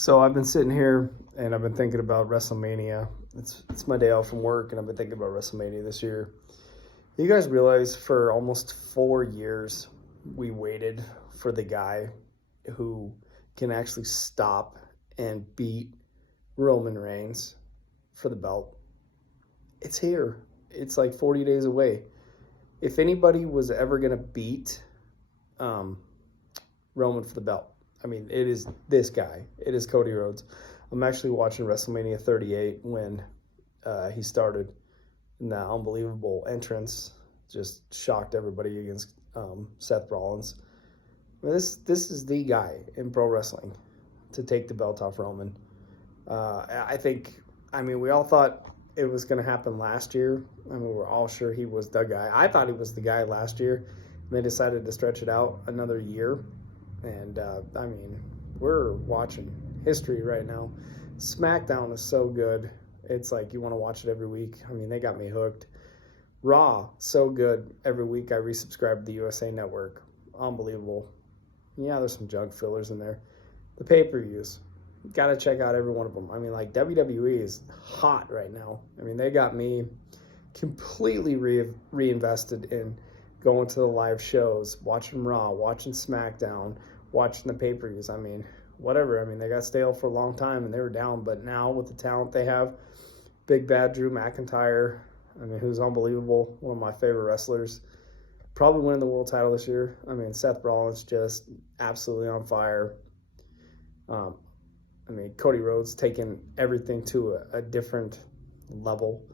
So I've been sitting here and I've been thinking about WrestleMania. It's my day off from work and I've been thinking about WrestleMania this year. You guys realize for almost 4 years we waited for the guy who can actually stop and beat Roman Reigns for the belt. It's here. It's like 40 days away. If anybody was ever going to beat um, Roman for the belt, I mean, it is this guy. It is Cody Rhodes. I'm actually watching WrestleMania 38 when he started in that unbelievable entrance. Just shocked everybody against Seth Rollins. I mean, this is the guy in pro wrestling to take the belt off Roman. I think, we all thought it was going to happen last year. I mean, we're all sure he was the guy. I thought he was the guy last year. And they decided to stretch it out another year. And, we're watching history right now. SmackDown is so good. It's like you want to watch it every week. I mean, they got me hooked. Raw, so good. Every week I resubscribe to the USA Network. Unbelievable. Yeah, there's some junk fillers in there. The pay-per-views. Got to check out every one of them. I mean, like, WWE is hot right now. I mean, they got me completely reinvested in going to the live shows, watching Raw, watching SmackDown, watching the pay-per-views. I mean, whatever. I mean, they got stale for a long time and they were down, but now with the talent they have, Big Bad Drew McIntyre, I mean, who's unbelievable, one of my favorite wrestlers, probably winning the world title this year. I mean, Seth Rollins just absolutely on fire. Cody Rhodes taking everything to a different level.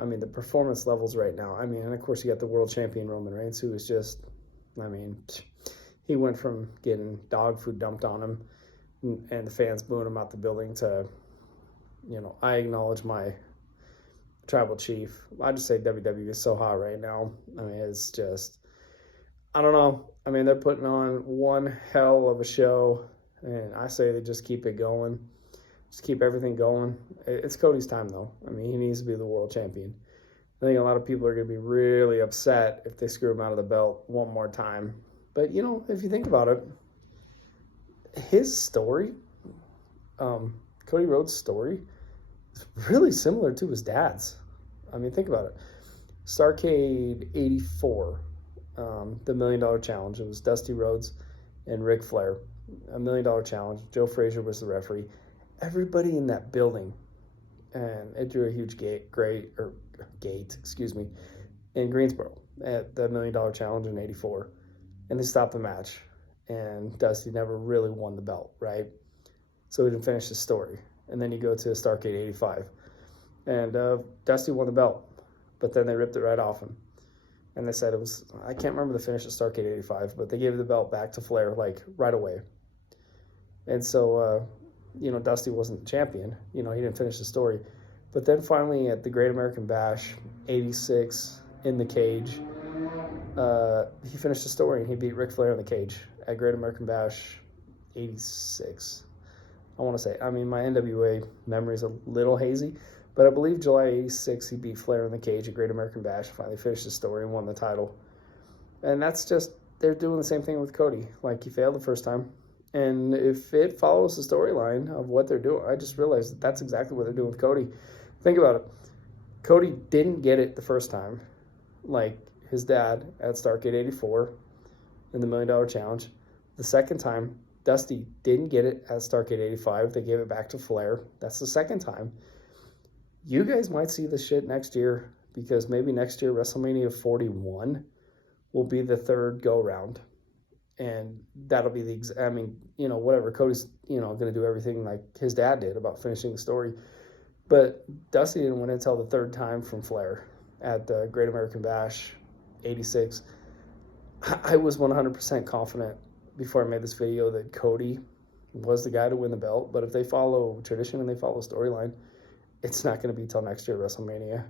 I mean, the performance levels right now. I mean, and of course you got the world champion Roman Reigns, who is just, he went from getting dog food dumped on him and the fans booing him out the building to, I acknowledge my tribal chief. I just say WWE is so hot right now. I mean, it's just, I don't know. I mean, they're putting on one hell of a show, and I say they just keep it going. Just keep everything going. It's Cody's time, though. I mean, he needs to be the world champion. I think a lot of people are going to be really upset if they screw him out of the belt one more time. But, if you think about it, his story, Cody Rhodes' story, is really similar to his dad's. I mean, think about it. Starrcade 84, the $1 Million Challenge. It was Dusty Rhodes and Ric Flair. $1 Million Challenge. Joe Frazier was the referee. Everybody in that building, and it drew a huge gate, in Greensboro at the $1 Million Challenge in 84. And they stopped the match. And Dusty never really won the belt, right? So he didn't finish his story. And then you go to Starrcade 85. And Dusty won the belt. But then they ripped it right off him. And they said I can't remember the finish at Starrcade 85, but they gave the belt back to Flair, like, right away. And so, Dusty wasn't the champion. He didn't finish the story. But then finally at the Great American Bash, 86, in the cage, he finished the story and he beat Ric Flair in the cage at Great American Bash 86. I want to say, my NWA memory is a little hazy, but I believe July 86 he beat Flair in the cage at Great American Bash, finally finished the story and won the title. And that's just, they're doing the same thing with Cody. Like, he failed the first time. And if it follows the storyline of what they're doing, I just realized that's exactly what they're doing with Cody. Think about it. Cody didn't get it the first time, like his dad at Starrcade 84 in the $1 Million Challenge. The second time, Dusty didn't get it at Starrcade 85. They gave it back to Flair. That's the second time. You guys might see this shit next year, because maybe next year WrestleMania 41 will be the third go-round. And that'll be whatever. Cody's, going to do everything like his dad did about finishing the story. But Dusty didn't win it until the third time from Flair at the Great American Bash 86. I was 100% confident before I made this video that Cody was the guy to win the belt. But if they follow tradition and they follow storyline, it's not going to be till next year at WrestleMania.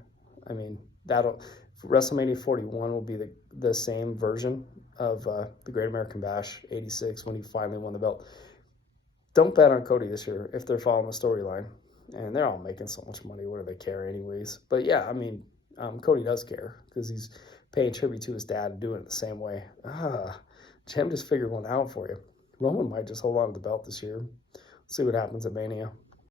I mean, WrestleMania 41 will be the same version of the Great American Bash 86 when he finally won the belt. Don't bet on Cody this year if they're following the storyline. And they're all making so much money. What do they care anyways? But yeah, Cody does care because he's paying tribute to his dad and doing it the same way. Jim just figured one out for you. Roman might just hold on to the belt this year. see what happens at Mania.